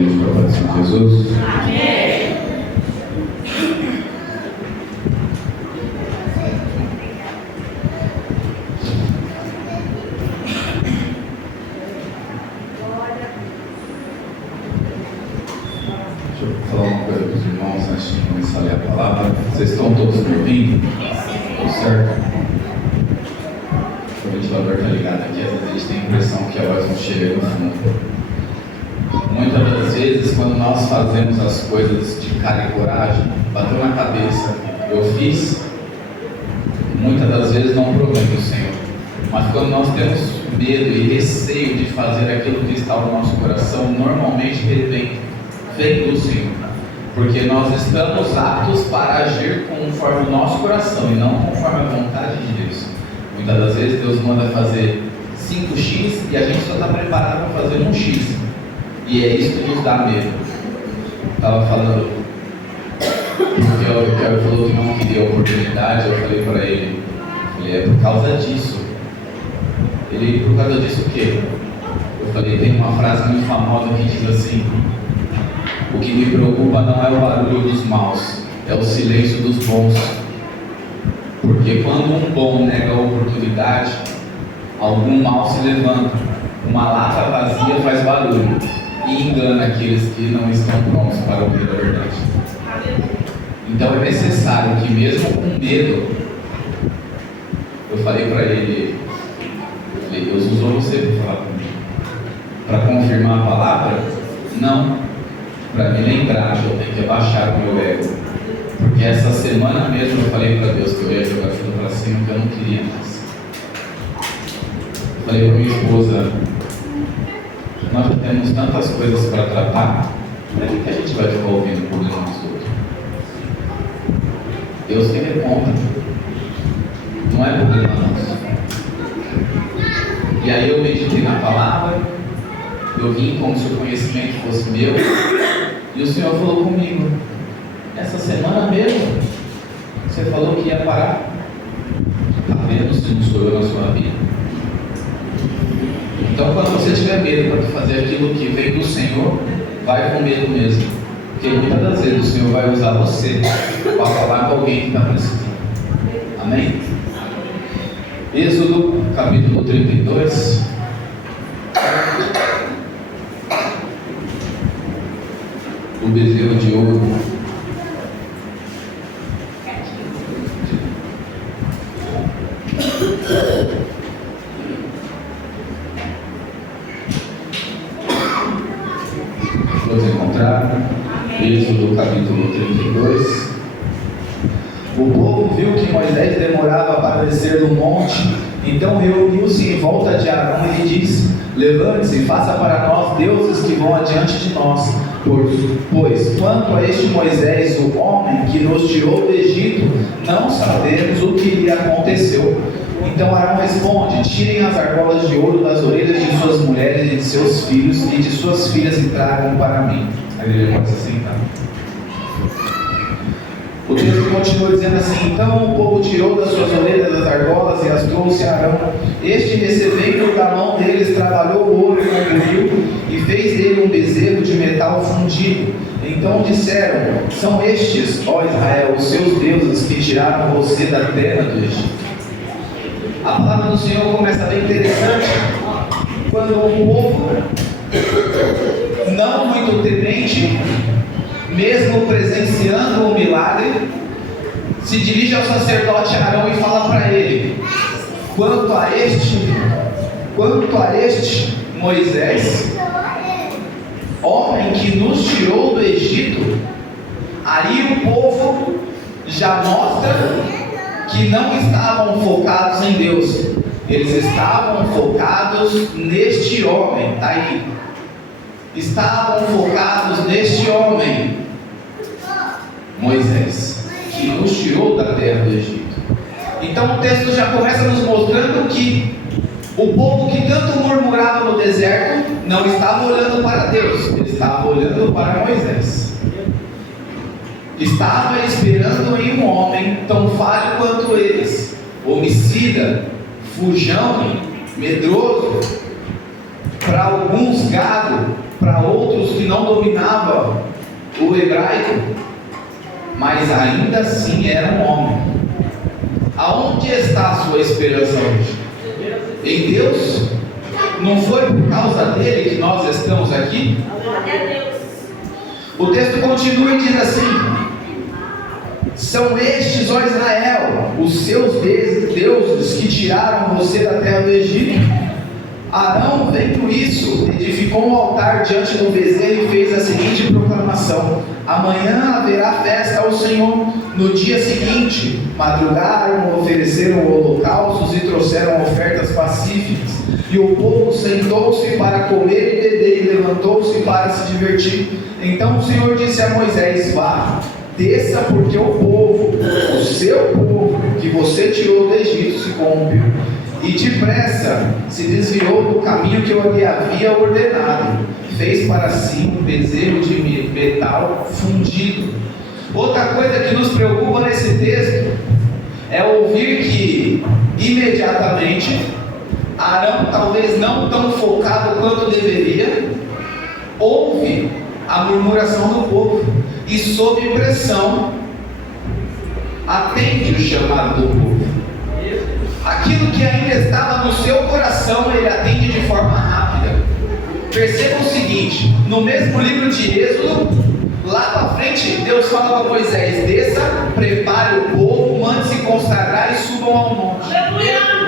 igreja para a Senhor Jesus. Amém. Deixa eu falar uma coisa para os irmãos antes de começar a ler a palavra. Vocês estão todos me ouvindo? Tudo certo? O ventilador está ligado aqui, às vezes a gente tem a impressão que a voz não chega no fundo. Muitas das vezes, quando nós fazemos as coisas de cara e coragem, bateu na cabeça, eu fiz, muitas das vezes não provém do Senhor. Mas quando nós temos medo e receio de fazer aquilo que está no nosso coração, normalmente ele vem do Senhor. Porque nós estamos aptos para agir conforme o nosso coração e não conforme a vontade de Deus. Muitas das vezes Deus manda fazer 5x e a gente só está preparado para fazer 1x. E é isso que nos dá medo. Estava falando, porque o Ricardo falou que não queria oportunidade, eu falei para ele, é por causa disso. Ele, por causa disso o quê? Eu falei, tem uma frase muito famosa que diz assim: o que me preocupa não é o barulho dos maus, é o silêncio dos bons. Porque quando um bom nega a oportunidade, algum mal se levanta. Uma lata vazia faz barulho e engana aqueles que não estão prontos para ouvir a verdade. Então é necessário que, mesmo com medo, eu falei para ele, Deus usou você para falar comigo, para confirmar a palavra? Não, para me lembrar que eu tenho que abaixar o meu ego. Porque essa semana mesmo eu falei para Deus que eu ia jogar tudo para cima, que eu não queria mais. Eu falei para minha esposa, nós já temos tantas coisas para tratar, por que a gente vai ficar ouvindo o problema dos outros? Deus tem conta, não é problema nosso. E aí eu meditei na palavra, eu vim como se o conhecimento fosse meu, e o Senhor falou comigo, essa semana mesmo, você falou que ia parar. Está vendo se não sou eu na sua vida? Então, quando você tiver medo para fazer aquilo que vem do Senhor, vai com medo mesmo. Porque muitas das vezes o Senhor vai usar você para falar com alguém que está precisando. Amém? Êxodo, capítulo 32. O bezerro de ouro. Todos encontraram? Êxodo capítulo 32. O povo viu que Moisés demorava para descer do monte, então reuniu-se em volta de Arão e lhe disse: levante-se e faça para nós deuses que vão adiante de nós, pois quanto a este Moisés, o homem que nos tirou do Egito, não sabemos o que lhe aconteceu. Então Arão responde: tirem as argolas de ouro das orelhas de suas mulheres e de seus filhos e de suas filhas e tragam para mim. A igreja pode se sentar. O texto continua dizendo assim: então o povo tirou das suas orelhas as argolas e as trouxe a Arão. Este, recebendo da mão deles, trabalhou o ouro com o buril e fez dele um bezerro de metal fundido. Então disseram: são estes, ó Israel, os seus deuses que tiraram você da terra do Egito. A palavra do Senhor começa bem interessante quando o povo, não muito temente, mesmo presenciando o milagre, se dirige ao sacerdote Arão e fala para ele: quanto a este Moisés, homem que nos tirou do Egito. Aí o povo já mostra que não estavam focados em Deus, eles estavam focados neste homem. Tá aí, estavam focados neste homem, Moisés, que nos tirou da terra do Egito. Então o texto já começa nos mostrando que o povo que tanto murmurava no deserto não estava olhando para Deus, ele estava olhando para Moisés. Estava esperando em um homem tão falho quanto eles, homicida, fujão, medroso, para alguns gado, para outros que não dominavam o hebraico, mas ainda assim era um homem. Aonde está a sua esperança hoje? Em Deus? Não foi por causa dele que nós estamos aqui? O texto continua e diz assim: são estes, ó Israel, os seus deuses que tiraram você da terra do Egito. Arão, vendo isso, edificou um altar diante do bezerro e fez a seguinte proclamação: amanhã haverá festa ao Senhor. No dia seguinte, madrugaram, ofereceram holocaustos e trouxeram ofertas pacíficas. E o povo sentou-se para comer e beber, e levantou-se para se divertir. Então o Senhor disse a Moisés: vá, desça, porque o povo, o seu povo, que você tirou do Egito, se corrompeu, e depressa se desviou do caminho que eu lhe havia ordenado. Fez para si um bezerro de metal fundido. Outra coisa que nos preocupa nesse texto é ouvir que imediatamente Arão, talvez não tão focado quanto deveria, ouve a murmuração do povo e, sob pressão, atende o chamado do povo. Aquilo que ainda estava no seu coração, ele atende de forma rápida. Perceba o seguinte: no mesmo livro de Êxodo, lá para frente, Deus fala para Moisés: desça, prepare o povo, mande-se consagrar e subam ao monte.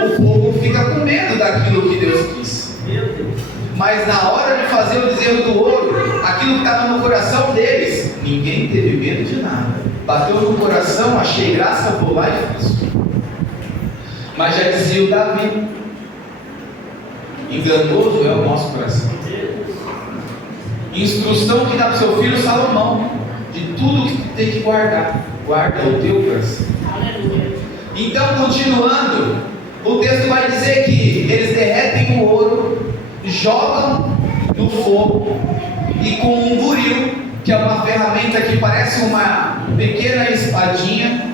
O povo fica com medo daquilo que Deus quis. Mas na hora de fazer o bezerro do ouro, aquilo que estava no coração deles, ninguém teve medo de nada. Bateu no coração, achei graça, vou lá e faço. Mas já dizia o Davi: enganoso é o nosso coração. Instrução que dá para o seu filho Salomão: de tudo que tem que guardar, guarda o teu coração. Então, continuando, o texto vai dizer que eles derretem o ouro, jogam no fogo, e com um buril, que é uma ferramenta que parece uma pequena espadinha,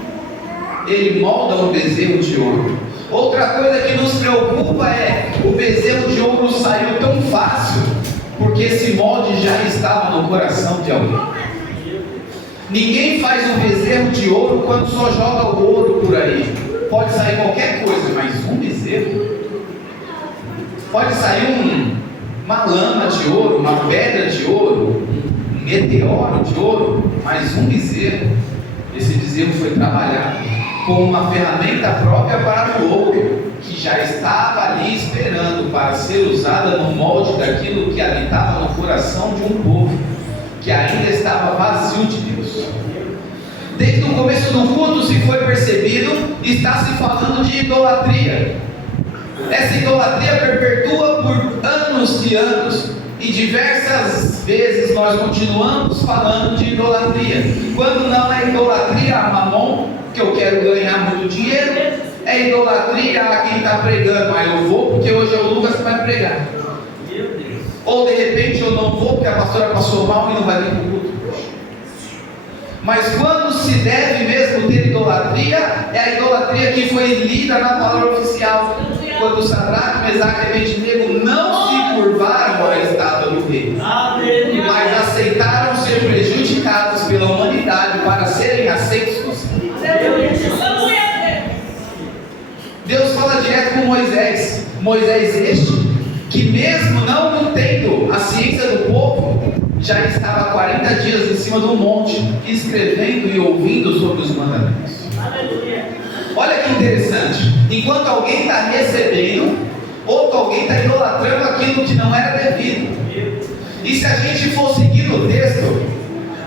ele molda um bezerro de ouro. Outra coisa que nos preocupa é: o bezerro de ouro saiu tão fácil, porque esse molde já estava no coração de alguém. Ninguém faz um bezerro de ouro quando só joga o ouro por aí. Pode sair qualquer coisa, mas um bezerro? Pode sair uma lama de ouro, uma pedra de ouro, um meteoro de ouro, mas um bezerro. Esse bezerro foi trabalhado com uma ferramenta própria para o ouro, que já estava ali esperando para ser usada no molde daquilo que habitava no coração de um povo que ainda estava vazio de Deus. Desde o começo do culto, se foi percebido, está se falando de idolatria. Essa idolatria perpetua por anos e anos, e diversas vezes nós continuamos falando de idolatria. Quando não é idolatria a mamon, que eu quero ganhar muito dinheiro, é idolatria a quem está pregando: ah, eu vou porque hoje é o Lucas que vai pregar. Ou de repente eu não vou porque a pastora passou mal e não vai vir para o culto. Mas quando se deve mesmo ter idolatria, é a idolatria que foi lida na palavra oficial, quando Sadraque, Mesaque e Abednego não se curvaram à estátua do rei, mas aceitaram ser prejudicados pela humanidade para serem aceitos no céu. Deus fala direto com Moisés: Moisés este, que mesmo não tendo a ciência do povo, já estava 40 dias em cima do monte, escrevendo e ouvindo sobre os mandamentos. Olha que interessante: enquanto alguém está recebendo, outro alguém está idolatrando aquilo que não era devido. E se a gente for seguir o texto,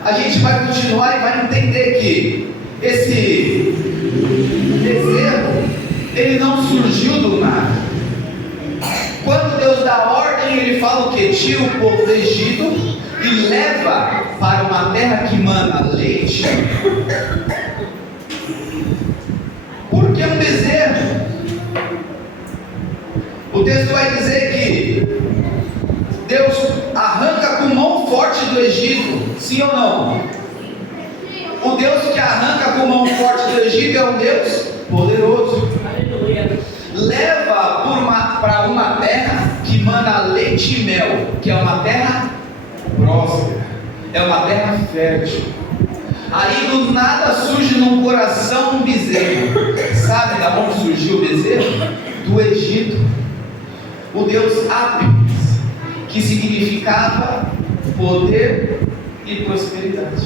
a gente vai continuar e vai entender que esse bezerro, ele não surgiu do nada. Quando Deus dá ordem, ele fala o que? Tira o povo do Egito e leva para uma terra que mana leite. Por que um bezerro? O texto vai dizer que Deus arranca com mão forte do Egito, sim ou não? O Deus que arranca com mão forte do Egito é um Deus poderoso. Leva para uma terra que mana leite e mel, que é uma terra próspera, é uma terra fértil. Aí do nada surge no coração um bezerro. Sabe de onde surgiu o bezerro? Do Egito. O deus Apis, que significava poder e prosperidade.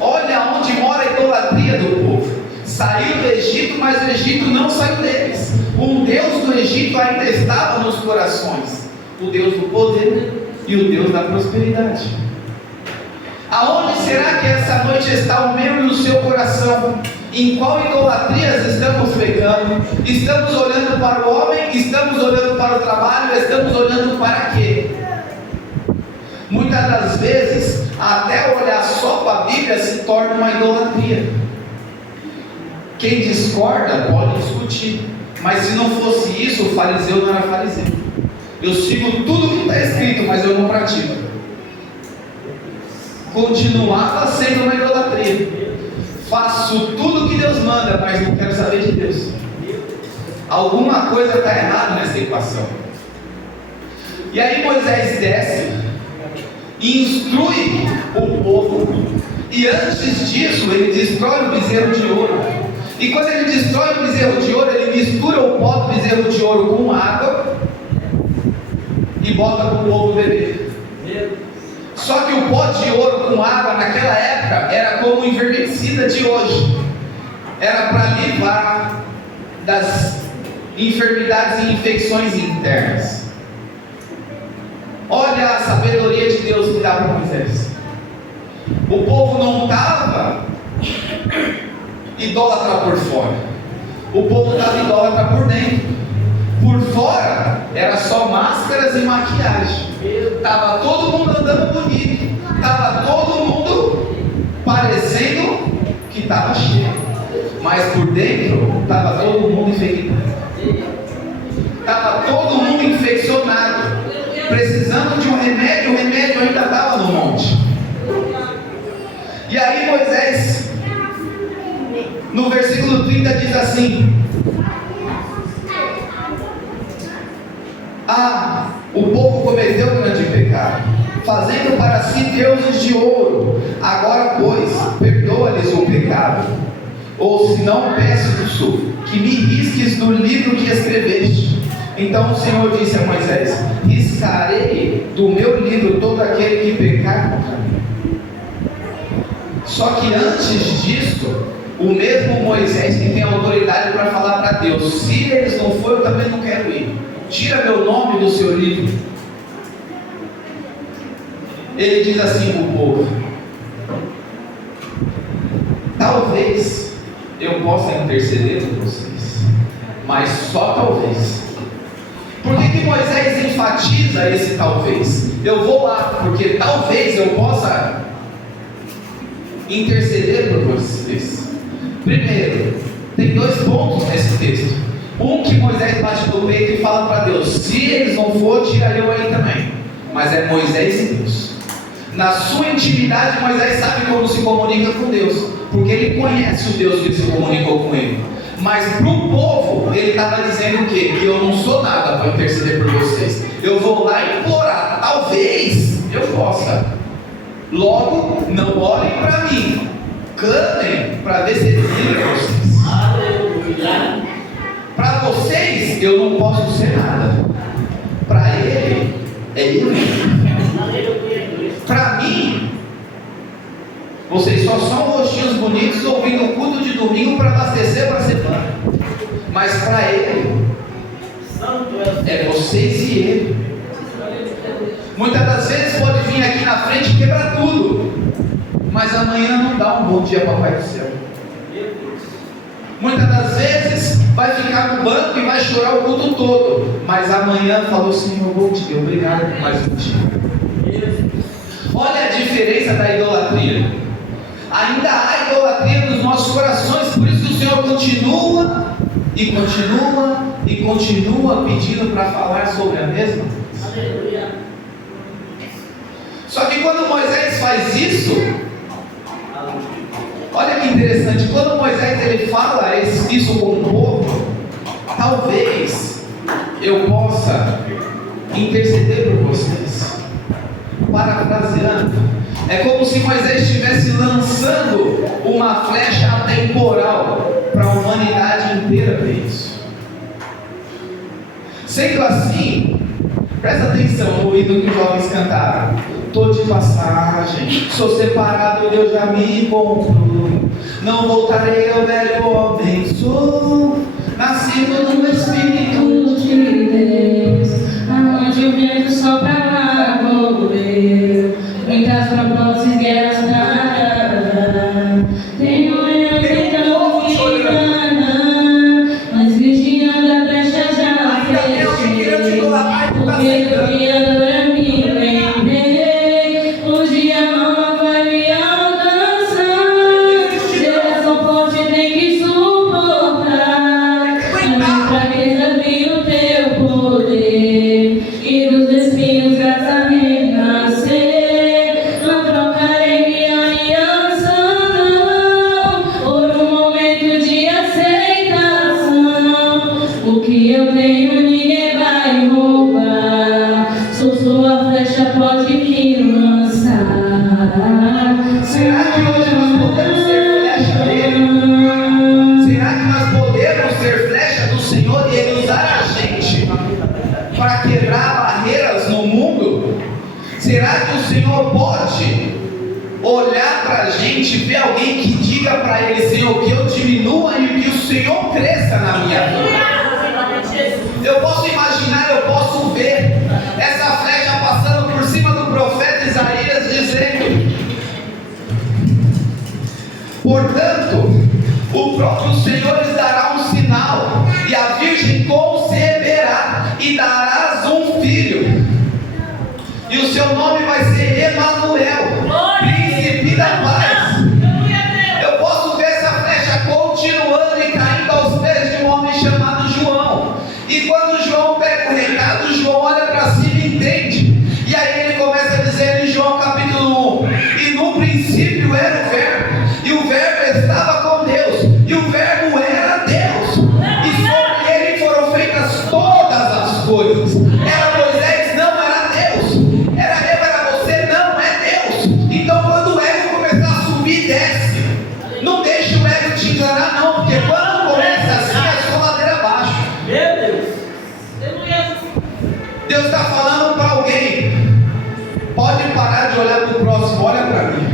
Olha onde mora a idolatria do povo. Saiu do Egito, mas o Egito não saiu deles. Um deus do Egito ainda estava nos corações: o Deus do poder e o Deus da prosperidade. Aonde será que essa noite está o meu e o seu coração? Em qual idolatrias estamos pecando? Estamos olhando para o homem? Estamos olhando para o trabalho? Estamos olhando para quê? Muitas das vezes, até olhar só para a Bíblia se torna uma idolatria. Quem discorda pode discutir, mas se não fosse isso, o fariseu não era fariseu. Eu sigo tudo que está escrito, mas eu não pratico. Continuava sendo uma idolatria. Faço tudo que Deus manda, mas não quero saber de Deus. Alguma coisa está errada nessa equação. E aí Moisés desce e instrui o povo. E antes disso, ele destrói o bezerro de ouro. E quando ele destrói o bezerro de ouro, ele mistura o pó do bezerro de ouro com água e bota para o povo beber. Só que o pó de ouro com água naquela época era como o invermicida de hoje. Era para livrar das enfermidades e infecções internas. Olha a sabedoria de Deus que dá para Moisés. O povo não estava idólatra por fora. O povo estava idólatra por dentro. Por fora era só máscaras e maquiagem. Estava todo mundo andando bonito. Estava todo mundo parecendo que estava cheio. Mas por dentro estava todo mundo infectado. Estava todo mundo infeccionado, precisando de um remédio. O remédio ainda estava no monte. E aí Moisés, no versículo 30 diz assim: o povo cometeu um grande pecado, fazendo para si deuses de ouro. Agora, pois, perdoa-lhes o pecado. Ou se não, peço que me risques do livro que escreveste. Então o Senhor disse a Moisés: riscarei do meu livro todo aquele que pecar contra mim. Só que antes disso, o mesmo Moisés que tem autoridade para falar para Deus: se eles não forem, eu também não quero ir. Tira meu nome do seu livro. Ele diz assim para o povo: talvez eu possa interceder por vocês, mas só talvez. Por que Moisés enfatiza esse talvez? Eu vou lá, porque talvez eu possa interceder por vocês. Primeiro, tem dois pontos nesse texto. Um que Moisés bate no peito e fala para Deus: se eles não for, tira eu aí também. Mas é Moisés e Deus. Na sua intimidade, Moisés sabe como se comunica com Deus, porque ele conhece o Deus que se comunicou com ele. Mas para o povo, ele estava dizendo o quê? Que eu não sou nada para interceder por vocês. Eu vou lá implorar, talvez eu possa. Logo, não olhem para mim, clamem para ver se ele livra vocês. Aleluia. Para vocês, eu não posso ser nada. Para ele, é ele. Para mim, vocês só são rostinhos bonitos ouvindo o culto de domingo para abastecer para a semana. Mas para ele, é vocês e ele. Muitas das vezes pode vir aqui na frente e quebrar tudo, mas amanhã não dá um bom dia, papai do céu. Muitas das vezes vai ficar no banco e vai chorar o culto todo, mas amanhã falou: Senhor, bom dia, obrigado por mais um dia. Olha a diferença da idolatria. Ainda há idolatria nos nossos corações, por isso que o Senhor continua e continua e continua pedindo para falar sobre a mesma coisa. Só que quando Moisés faz isso, olha que interessante, quando Moisés ele fala isso com o povo: talvez eu possa interceder por vocês. parafraseando, é como se Moisés estivesse lançando uma flecha atemporal para a humanidade inteira ver isso. Sendo assim, presta atenção no hino que os jovens cantaram: tô de passagem, sou separado, Deus já me comprou, não voltarei ao velho homem, sou nascido do Espírito de Deus, aonde o vento sopra lá vou eu, muitas propostas e guerras trará, tenho então que engana, mas vigiando a brecha já fechei, porque eu criador me lembrei, um dia a mão vai me alcançar, geração forte tem que suportar, a minha fraqueza viu o teu poder, e dos espinhos graça renascer, não trocarei minha aliança não, por um momento de aceitação, o que eu tenho ninguém vai roubar, sou sua flecha, pode me lançar. Será que hoje nós podemos ser flecha dele? Será que nós podemos ser flecha do Senhor e Ele usar a gente para quebrar barreiras no mundo? Será que o Senhor pode olhar para a gente, ver alguém que diga para Ele: Senhor, que eu diminua e que o Senhor cresça na minha vida? Eu posso imaginar, eu posso ver essa flecha passando por cima do profeta Isaías, dizendo: portanto, o próprio Senhor lhes dará um sinal, e a virgem conceberá, e darás um filho, e o seu nome vai ser Emanuel, príncipe da paz. Eu posso ver essa flecha continuando e caindo aos pés de um homem chamado João, e quando João pega o recado, João olha para cima e entende, e aí ele começa a dizer em João capítulo 1: e no princípio era o verbo, e o verbo estava com Deus, e o verbo era Deus, e sobre ele foram feitas todas as coisas. Era Moisés, não era Deus. Era eu, era você, não é Deus. Então quando o ego começar a subir, desce. Não deixe o ego te enganar não, porque quando começa assim é só ladeira abaixo. Meu Deus. Deus está falando para alguém: pode parar de olhar para o próximo, olha para mim.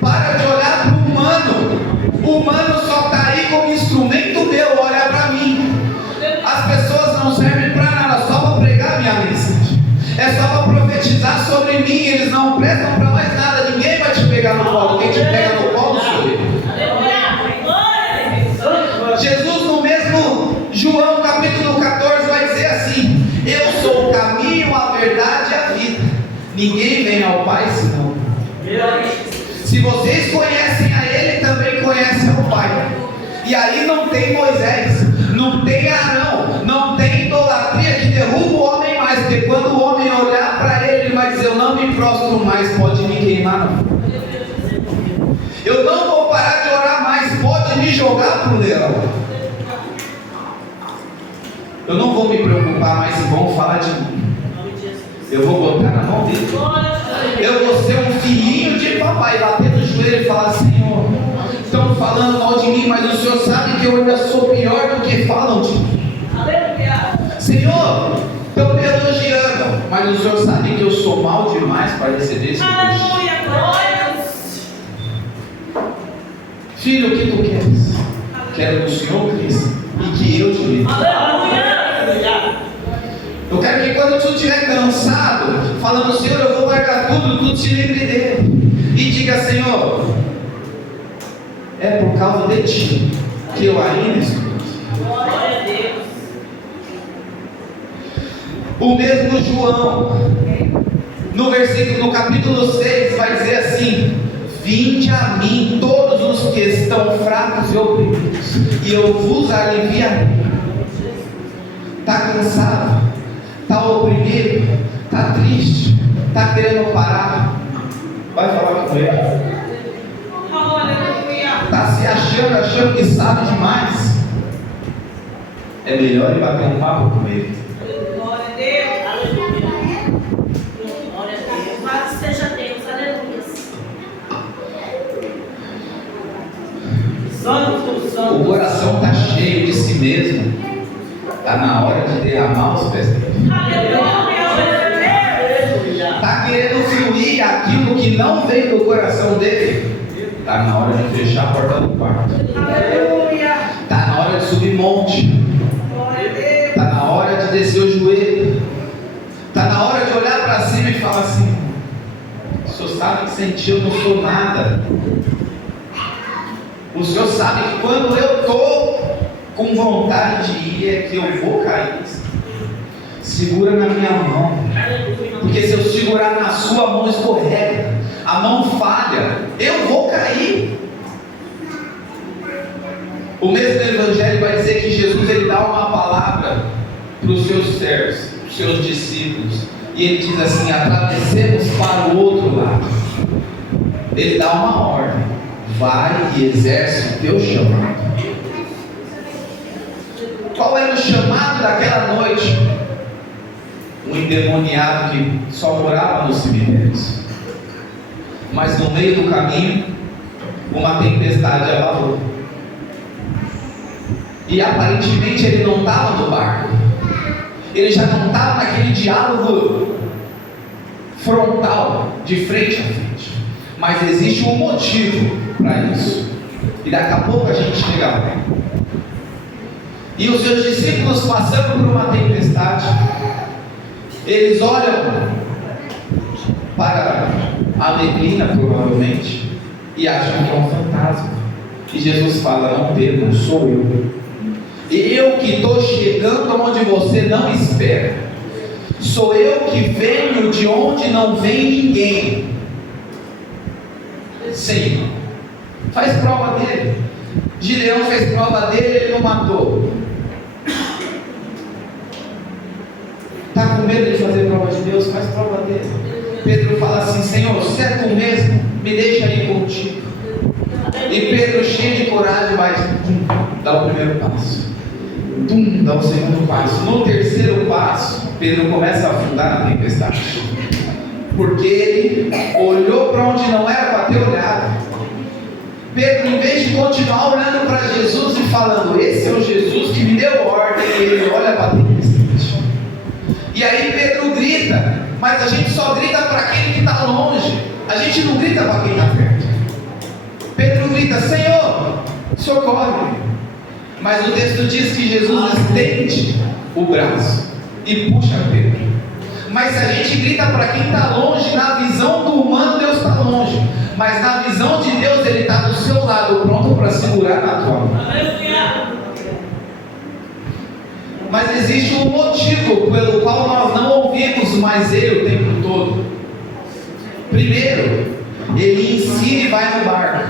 Para de olhar para o humano. O humano só está aí como instrumento meu, olha para mim. As pessoas não servem para nada, só para pregar minha mensagem. É só para profetizar sobre mim, eles não prestam para mais nada. Ninguém vai te pegar no colo, quem te pega no colo sou eu. Jesus, no mesmo João capítulo 14, vai dizer assim: eu sou o caminho, a verdade e a vida, ninguém vem ao Pai senão. Se vocês conhecem a Ele, também conhecem ao Pai. E aí não tem Moisés, não tem Arão, não tem idolatria que derruba o homem mais, porque quando o homem olhar para ele, ele vai dizer: eu não me prostro mais, pode me queimar não. Eu não vou parar de orar mais, pode me jogar para o leão. Eu não vou me preocupar mais se vão falar de mim. Eu vou botar na mão dele. Eu vou ser um filhinho de papai, bater no joelho e falar: Senhor, estão falando mal de mim, mas o Senhor sabe que eu ainda sou pior do que falam de mim. Senhor, estão me elogiando, mas o Senhor sabe que eu sou mal demais para receber esse elogio. Filho, o que tu queres? Quero que o Senhor cresça e que eu te livre. Eu quero que quando tu estiver cansado, falando: Senhor, eu vou largar tudo, tu te livre dele. E diga: Senhor, é por causa de ti que eu ainda estou aqui. Glória a Deus. O mesmo João, no capítulo 6, vai dizer assim: vinde a mim todos os que estão fracos e oprimidos, e eu vos aliviarei. Está cansado? Está oprimido? Está triste? Está querendo parar? Vai falar com ele. Está se achando que sabe demais? É melhor ir bater um papo com ele. hora de derramar os pés dele. Está querendo fluir aquilo que não vem do coração dele. Está na hora de fechar a porta do quarto. Está na hora de subir monte. Está na hora de descer o joelho. Está na hora de olhar para cima e falar assim: o Senhor sabe que sem ti eu não sou nada. O Senhor sabe que quando eu estou com vontade de ir é que eu vou cair. Segura na minha mão, porque se eu segurar na sua mão escorrega, a mão falha, eu vou cair. O mesmo Evangelho vai dizer que Jesus ele dá uma palavra para os seus servos, para os seus discípulos, e ele diz assim: atravessemos para o outro lado. Ele dá uma ordem: vai e exerce o teu chamado. Qual era o chamado daquela noite? Um endemoniado que só morava nos cemitérios, mas no meio do caminho uma tempestade abalou, e aparentemente ele não estava no barco, ele já não estava naquele diálogo frontal, de frente a frente, mas existe um motivo para isso, e daqui a pouco a gente chega lá. E os seus discípulos, passando por uma tempestade, eles olham para a neblina, provavelmente, e acham que é um fantasma. E Jesus fala: não, Pedro, sou eu. Eu que estou chegando onde você não espera. Sou eu que venho de onde não vem ninguém. Sim, faz prova dele. Gideão fez prova dele, ele não matou. Está com medo de fazer prova de Deus? Faz prova dele. Pedro fala assim: Senhor, se é tu mesmo, me deixa ir contigo. E Pedro, cheio de coragem, vai dar o primeiro passo, dá o segundo passo. No terceiro passo, Pedro começa a afundar na tempestade, porque ele olhou para onde não era para ter olhado. Pedro, em vez de continuar olhando para Jesus e falando: esse é o Jesus que me deu ordem, ele olha para a tempestade. E aí Pedro grita, mas a gente só grita para aquele que está longe, a gente não grita para quem está perto. Pedro grita: Senhor, socorre. Mas o texto diz que Jesus estende o braço e puxa Pedro. Mas se a gente grita para quem está longe, na visão do humano Deus está longe, mas na visão de Deus Ele está do seu lado, pronto para segurar na tua mão. Mas existe um motivo pelo qual nós não ouvimos mais Ele o tempo todo. Primeiro, Ele ensina e vai no barco.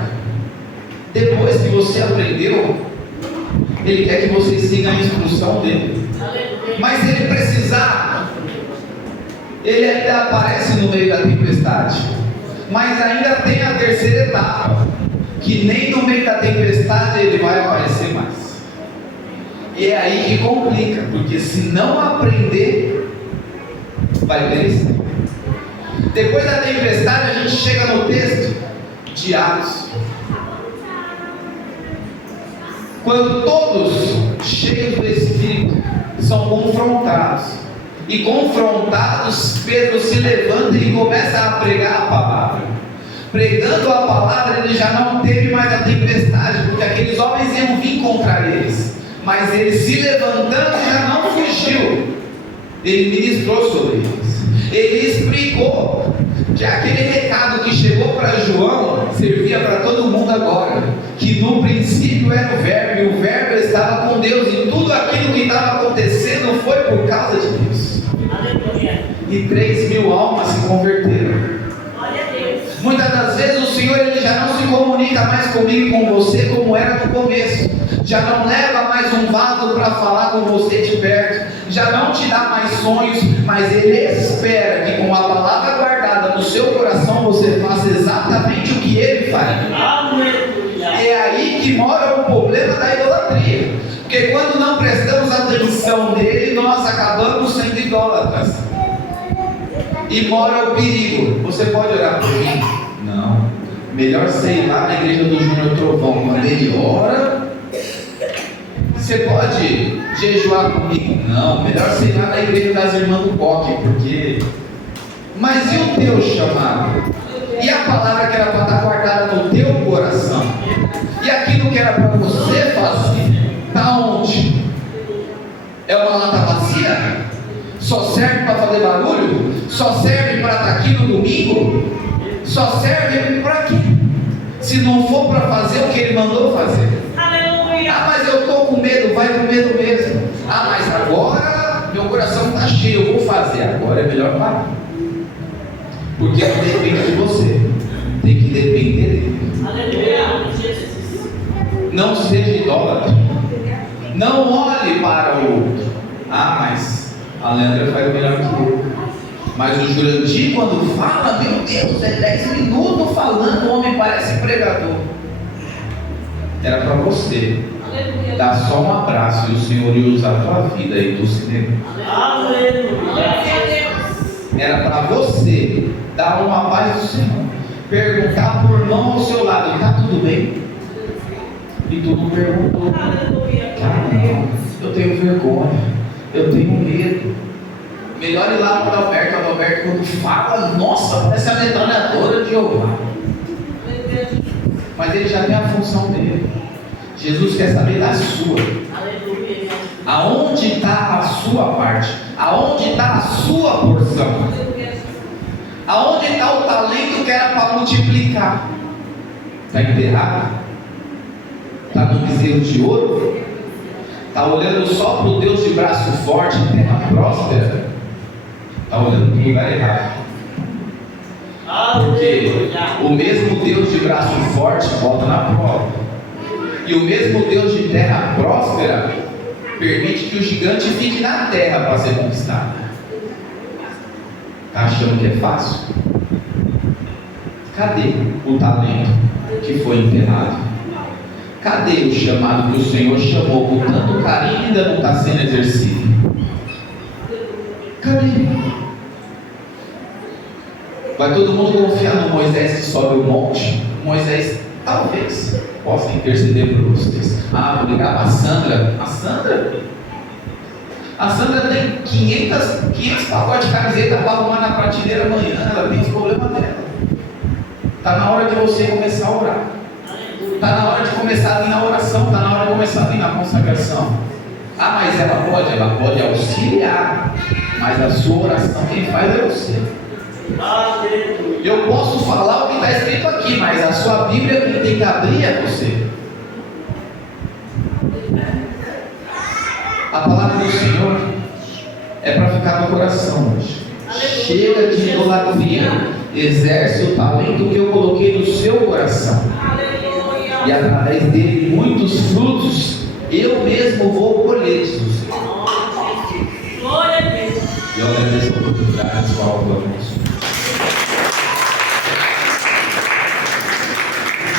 Depois que você aprendeu, Ele quer que você siga a instrução dele. Mas se Ele precisar, Ele ainda aparece no meio da tempestade. Mas ainda tem a terceira etapa, que nem no meio da tempestade Ele vai aparecer mais. E é aí que complica, porque se não aprender, vai perecer. Depois da tempestade, a gente chega no texto de Atos, quando todos, cheios do Espírito, são confrontados. E confrontados, Pedro se levanta e começa a pregar a palavra. Pregando a palavra, ele já não teve mais a tempestade, porque aqueles homens iam vir contra eles. Mas ele, se levantando, já não fugiu. Ele ministrou sobre eles. Ele explicou que aquele recado que chegou para João servia para todo mundo agora, que no princípio era o Verbo, e o Verbo estava com Deus, e tudo aquilo que estava acontecendo foi por causa de Deus. E 3.000 almas se converteram. Muitas das vezes o Senhor ele já não se comunica mais comigo e com você como era no começo. Já não leva mais um vaso para falar com você de perto, já não te dá mais sonhos, mas Ele espera que com a palavra guardada no seu coração você faça exatamente o que Ele faria. É aí que mora o problema da idolatria, porque quando não prestamos atenção nele, nós acabamos sendo idólatras. E mora o perigo. Você pode orar por mim? Não. Melhor você ir lá na igreja do Júnior Trovão. Quando ele ora, você pode jejuar comigo? Não, melhor ser lá na igreja das irmãs do coque, porque... Mas e o teu chamado? E a palavra que era para estar guardada no teu coração? E aquilo que era para você fazer? Está onde? É uma lata vazia? Só serve para fazer barulho? Só serve para estar aqui no domingo? Só serve para quê? Se não for para fazer o que ele mandou fazer. Aleluia. Ah, mas eu estou com medo, vai com medo mesmo. Ah, mas agora meu coração está cheio, eu vou fazer. Agora é melhor parar. Porque não depende de você, tem que depender dele. Aleluia. Jesus. Não seja idólatra. Não olhe para o outro. Ah, mas a Leandra faz melhor que eu. Mas o Jurandir, quando fala, meu Deus, é 10 minutos falando, o homem parece pregador. Era para você dar só um abraço e o Senhor ia usar a tua vida e tu se negou. Aleluia. Era para você dar uma paz do Senhor, perguntar por irmão ao seu lado: está tudo bem? E tu não perguntou. Ah, não, eu tenho vergonha, eu tenho medo. Melhor ir lá para o Adalberto. O Adalberto, quando fala, nossa, parece a metralhadora de Jeová. Mas ele já tem a função dele. Jesus quer saber da sua. Aonde está a sua parte? Aonde está a sua porção? Aonde está o talento que era para multiplicar? Está enterrado? Está no bezerro de ouro? Está olhando só para o Deus de braço forte e terra próspera? Está olhando para o lugar errado. Porque o mesmo Deus de braço forte bota na prova. E o mesmo Deus de terra próspera permite que o gigante fique na terra para ser conquistado. Está achando que é fácil? Cadê o talento que foi enterrado? Cadê o chamado que o Senhor chamou com tanto carinho e ainda não está sendo exercido? Cadê? Vai todo mundo confiar no Moisés que sobe o monte? Moisés talvez possa interceder por vocês. Ah, vou ligar para a Sandra. A Sandra tem 500 pacotes de camiseta para arrumar na prateleira amanhã. Ela tem os problemas dela. Está na hora de você começar a orar. Está na hora de começar a vir na oração. Está na hora de começar a vir na consagração. Ah, mas ela pode auxiliar. Mas a sua oração quem faz é você. Eu posso falar o que está escrito aqui, mas a sua Bíblia quem tem que abrir é você. A palavra do Senhor é para ficar no coração hoje. Chega de idolatria. Exerce o talento que eu coloquei no seu coração. E através dele muitos frutos eu mesmo vou colher, Jesus. Glória a Deus. E eu agradeço a oportunidade, sua aula.